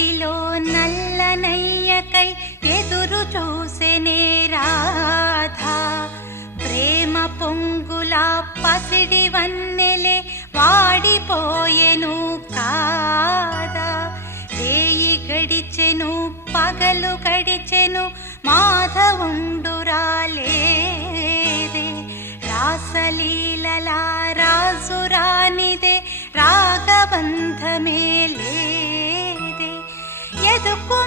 మదిలో నల్లనయ్యకై ఎదురు చూసెనే రాధా. ప్రేమ పొంగుల పసిడి వన్నెలే వాడిపోయెను కాదా. రేయి గడిచెను పగలు గడిచెను మాధవుండు రాలేదే. రాసలీలల రాజురానిదే రాగబంధమే లేదే. ఎదుకు